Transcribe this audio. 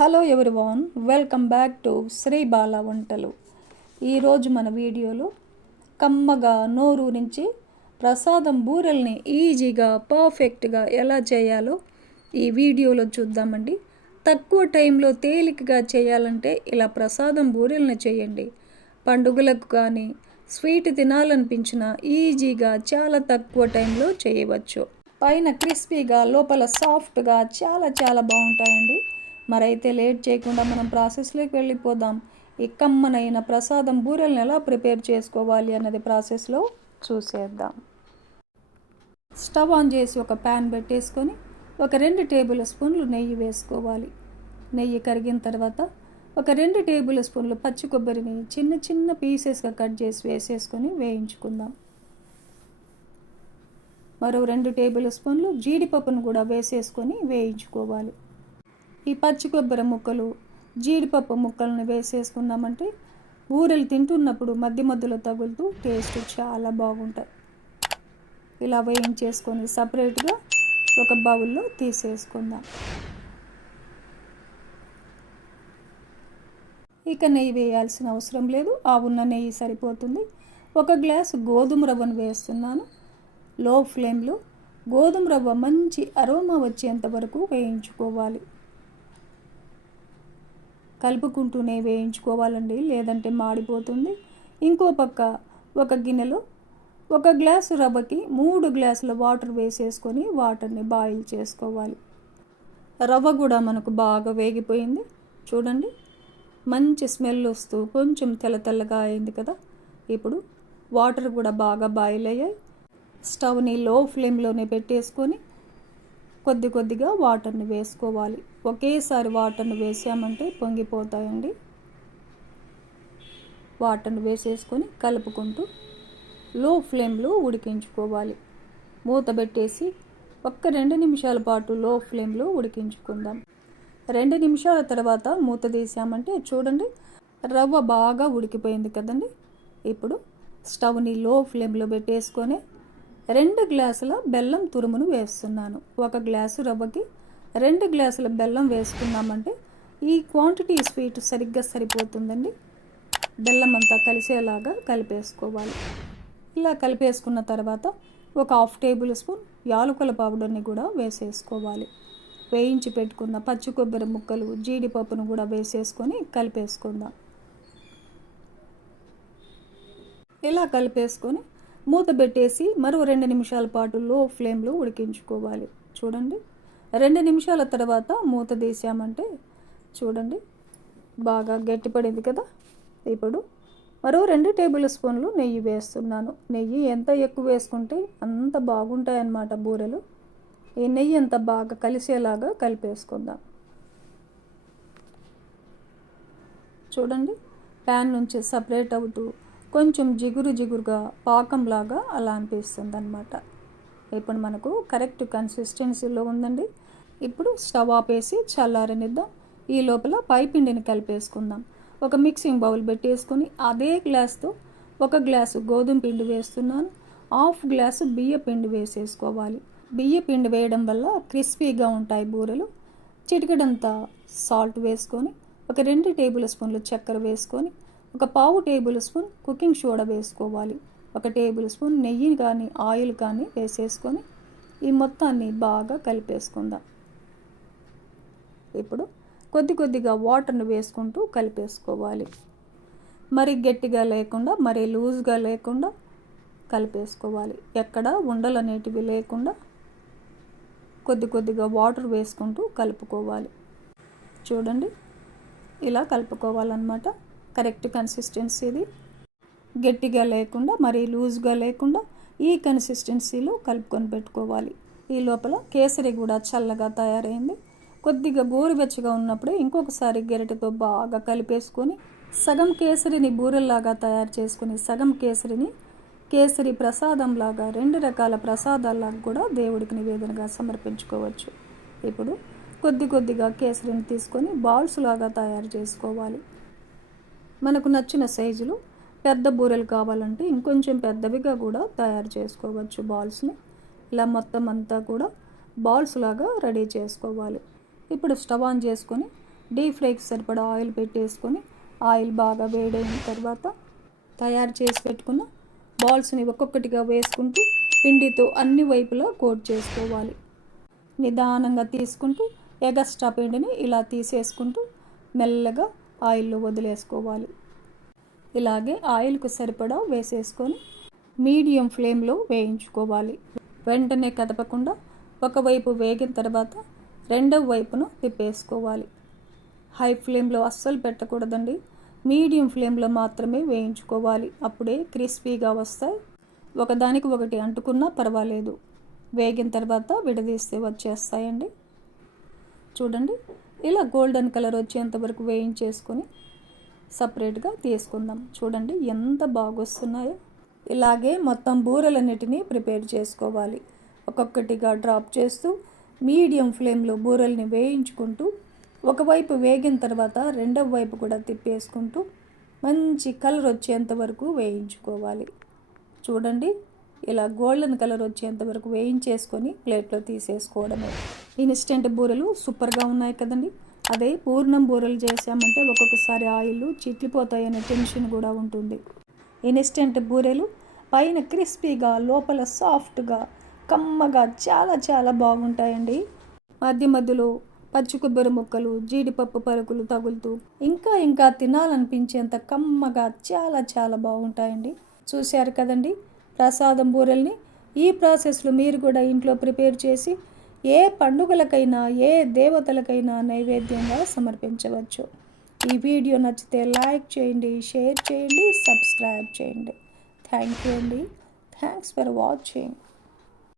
Hello everyone, welcome back to Sri Bala వంటలు. ఈరోజు మన వీడియోలో కమ్మగా నోరు నుంచి ప్రసాదం బూరెల్ని ఈజీగా పర్ఫెక్ట్గా ఎలా చేయాలో ఈ వీడియోలో చూద్దామండి. తక్కువ టైంలో తేలికగా చేయాలంటే ఇలా ప్రసాదం బూరెల్ని చేయండి. పండుగలకు కానీ స్వీట్ తినాలనిపించిన ఈజీగా చాలా తక్కువ టైంలో చేయవచ్చు. పైన క్రిస్పీగా లోపల సాఫ్ట్గా చాలా బాగుంటాయండి. మరైతే లేట్ చేయకుండా మనం ప్రాసెస్లోకి వెళ్ళిపోదాం. ఈ కమ్మనైన ప్రసాదం బూరెలను ఎలా ప్రిపేర్ చేసుకోవాలి అన్నది ప్రాసెస్లో చూసేద్దాం. స్టవ్ ఆన్ చేసి ఒక ప్యాన్ పెట్టేసుకొని ఒక 2 టేబుల్ స్పూన్లు నెయ్యి వేసుకోవాలి. నెయ్యి కరిగిన తర్వాత ఒక 2 టేబుల్ స్పూన్లు పచ్చి కొబ్బరిని చిన్న పీసెస్గా కట్ చేసి వేసేసుకొని వేయించుకుందాం. మరో 2 టేబుల్ స్పూన్లు జీడిపప్పును కూడా వేసేసుకొని వేయించుకోవాలి. ఈ పచ్చి కొబ్బరి ముక్కలు జీడిపప్పు ముక్కలను వేసేసుకున్నామంటే బూరెలు తింటున్నప్పుడు మధ్యలో తగులుతూ టేస్ట్ చాలా బాగుంటాయి. ఇలా వేయించేసుకొని సపరేట్గా ఒక బౌల్లో తీసేసుకుందాం. ఇక నెయ్యి వేయాల్సిన అవసరం లేదు, ఆ ఉన్న నెయ్యి సరిపోతుంది. 1 గ్లాసు గోధుమ రవ్వను వేస్తున్నాను. లో ఫ్లేమ్లో గోధుమ రవ్వ మంచి అరోమా వచ్చేంత వరకు వేయించుకోవాలి. కలుపుకుంటూనే వేయించుకోవాలండి, లేదంటే మాడిపోతుంది. ఇంకో పక్క ఒక గిన్నెలో 1 గ్లాసు రవ్వకి 3 గ్లాసుల వాటర్ వేసేసుకొని వాటర్ని బాయిల్ చేసుకోవాలి. రవ్వ కూడా మనకు బాగా వేగిపోయింది. చూడండి, మంచి స్మెల్ వస్తూ కొంచెం తెల్లగా అయింది కదా. ఇప్పుడు వాటర్ కూడా బాగా బాయిల్ అయ్యాయి. స్టవ్ని లో ఫ్లేమ్లోనే పెట్టేసుకొని కొద్దిగా వాటర్ని వేసుకోవాలి. ఒకేసారి వాటర్ని వేసామంటే పొంగిపోతాయండి. వాటర్ని వేసేసుకొని కలుపుకుంటూ లో ఫ్లేమ్లో ఉడికించుకోవాలి. మూత పెట్టేసి 2 నిమిషాల పాటు లో ఫ్లేమ్లో ఉడికించుకుందాం. 2 నిమిషాల తర్వాత మూత తీసామంటే చూడండి, రవ్వ బాగా ఉడికిపోయింది కదండి. ఇప్పుడు స్టవ్ని లో ఫ్లేమ్లో పెట్టేసుకొని 2 గ్లాసుల బెల్లం తురుమును వేస్తున్నాను. 1 గ్లాసు రవ్వకి 2 గ్లాసుల బెల్లం వేసుకున్నామంటే ఈ క్వాంటిటీ స్వీట్ సరిగ్గా సరిపోతుందండి. బెల్లం అంతా కలిసేలాగా కలిపేసుకోవాలి. ఇలా కలిపేసుకున్న తర్వాత ఒక 1/2 టేబుల్ స్పూన్ యాలకుల పౌడర్ని కూడా వేసేసుకోవాలి. వేయించి పెట్టుకున్న పచ్చి కొబ్బరి ముక్కలు జీడిపప్పును కూడా వేసేసుకొని కలిపేసుకుందాం. ఇలా కలిపేసుకొని మూత పెట్టేసి మరో 2 నిమిషాల పాటు లో ఫ్లేమ్లో ఉడికించుకోవాలి. చూడండి, 2 నిమిషాల తర్వాత మూత తీసామంటే చూడండి బాగా గట్టిపడింది కదా. ఇప్పుడు మరో 2 టేబుల్ స్పూన్లు నెయ్యి వేస్తున్నాను. నెయ్యి ఎంత ఎక్కువ వేసుకుంటే అంత బాగుంటాయి అన్నమాట బూరెలు. ఈ నెయ్యి అంతా బాగా కలిసేలాగా కలిపేసుకుందాం. చూడండి, ప్యాన్ నుంచి సపరేట్ అవుతూ కొంచెం జిగురుగా పాకంలాగా అలా అనిపిస్తుంది అన్నమాట. ఇప్పుడు మనకు కరెక్ట్ కన్సిస్టెన్సీలో ఉందండి. ఇప్పుడు స్టవ్ ఆపేసి చల్లారనిద్దాం. ఈ లోపల పైపిండిని కలిపేసుకుందాం. ఒక మిక్సింగ్ బౌల్ పెట్టేసుకొని అదే గ్లాస్తో 1 గ్లాసు గోధుమ పిండి వేస్తున్నాను. 1/2 గ్లాసు బియ్య పిండి వేసేసుకోవాలి. బియ్య పిండి వేయడం వల్ల క్రిస్పీగా ఉంటాయి బూరెలు. చిటికెడంతా సాల్ట్ వేసుకొని ఒక 2 టేబుల్ స్పూన్లు చక్కెర వేసుకొని ఒక 1/2 టేబుల్ స్పూన్ కుకింగ్ సోడా వేసుకోవాలి. 1 టేబుల్ స్పూన్ నెయ్యి కానీ ఆయిల్ కానీ వేసేసుకొని ఈ మొత్తాన్ని బాగా కలిపేసుకుందాం. ఇప్పుడు కొద్దిగా వాటర్ని వేసుకుంటూ కలిపేసుకోవాలి. మరి గట్టిగా లేకుండా మరీ లూజ్గా లేకుండా కలిపేసుకోవాలి. ఎక్కడ ఉండలు అనేటివి లేకుండా కొద్దిగా వాటర్ వేసుకుంటూ కలుపుకోవాలి. చూడండి, ఇలా కలుపుకోవాలన్నమాట. కరెక్ట్ కన్సిస్టెన్సీది, గట్టిగా లేకుండా మరీ లూజ్గా లేకుండా ఈ కన్సిస్టెన్సీలో కలుపుకొని పెట్టుకోవాలి. ఈ లోపల కేసరి కూడా చల్లగా తయారైంది. కొద్దిగా గోరువెచ్చగా ఉన్నప్పుడే ఇంకొకసారి గరిటెతో బాగా కలిపేసుకొని సగం కేసరిని బూరెల్లాగా తయారు చేసుకుని సగం కేసరి ప్రసాదంలాగా 2 రకాల ప్రసాదాల్లాగా కూడా దేవుడికి నివేదనగా సమర్పించుకోవచ్చు. ఇప్పుడు కొద్దిగా కేసరిని తీసుకొని బాల్స్ లాగా తయారు చేసుకోవాలి. మనకు నచ్చిన సైజులు పెద్ద బూరెలు కావాలంటే ఇంకొంచెం పెద్దవిగా కూడా తయారు చేసుకోవచ్చు బాల్స్ని. ఇలా మొత్తం అంతా కూడా బాల్స్ లాగా రెడీ చేసుకోవాలి. ఇప్పుడు స్టవ్ ఆన్ చేసుకొని డీప్ ఫ్రైకి సరిపడా ఆయిల్ పెట్టేసుకొని ఆయిల్ బాగా వేడైన తర్వాత తయారు చేసి పెట్టుకున్న బాల్స్ని ఒక్కొక్కటిగా వేసుకుంటూ పిండితో అన్ని వైపులా కోట్ చేసుకోవాలి. నిదానంగా తీసుకుంటూ ఎగస్ట్రా పిండిని ఇలా తీసేసుకుంటూ మెల్లగా ఆయిల్లో వదిలేసుకోవాలి. ఇలాగే ఆయిల్కు సరిపడా వేసేసుకొని మీడియం ఫ్లేమ్లో వేయించుకోవాలి. వెంటనే కదపకుండా ఒకవైపు వేగిన తర్వాత రెండవ వైపును తిప్పేసుకోవాలి. హై ఫ్లేమ్లో అస్సలు పెట్టకూడదండి, మీడియం ఫ్లేమ్లో మాత్రమే వేయించుకోవాలి. అప్పుడే క్రిస్పీగా వస్తాయి. ఒకదానికి ఒకటి అంటుకున్నా పర్వాలేదు, వేగిన తర్వాత విడదీస్తే వచ్చేస్తాయండి. చూడండి, ఇలా గోల్డెన్ కలర్ వచ్చేంత వరకు వేయించేసుకొని సపరేట్గా తీసుకుందాం. చూడండి ఎంత బాగా వస్తున్నాయో. ఇలాగే మొత్తం బూరెలన్నిటినీ ప్రిపేర్ చేసుకోవాలి. ఒక్కొక్కటిగా డ్రాప్ చేస్తూ మీడియం ఫ్లేమ్లో బూరెల్ని వేయించుకుంటూ ఒకవైపు వేగిన తర్వాత రెండవ వైపు కూడా తిప్పేసుకుంటూ మంచి కలర్ వచ్చేంత వరకు వేయించుకోవాలి. చూడండి, ఇలా గోల్డెన్ కలర్ వచ్చేంత వరకు వేయించేసుకొని ప్లేట్లో తీసేసుకోవడమే. ఇన్స్టెంట్ బూరెలు సూపర్గా ఉన్నాయి కదండి. అదే పూర్ణం బూరెలు చేసామంటే ఒక్కొక్కసారి ఆయిల్ చిట్లిపోతాయనే టెన్షన్ కూడా ఉంటుంది. ఇన్స్టెంట్ బూరెలు పైన క్రిస్పీగా లోపల సాఫ్ట్గా కమ్మగా చాలా చాలా బాగుంటాయండి. మధ్య మధ్యలో పచ్చి కొబ్బరి ముక్కలు, జీడిపప్పు పరుకులు తగులుతూ ఇంకా ఇంకా తినాలనిపించేంత కమ్మగా చాలా చాలా బాగుంటాయండి. చూశారు కదండి ప్రసాదం బూరెల్ని. ఈ ప్రాసెస్లో మీరు కూడా ఇంట్లో ప్రిపేర్ చేసి ఏ పండుగలకైనా ఏ దేవతలకైనా నైవేద్యంగా సమర్పించవచ్చు. ఈ వీడియో నచ్చితే లైక్ చేయండి, షేర్ చేయండి, సబ్స్క్రైబ్ చేయండి. థ్యాంక్ యూ అండి. Thanks for watching.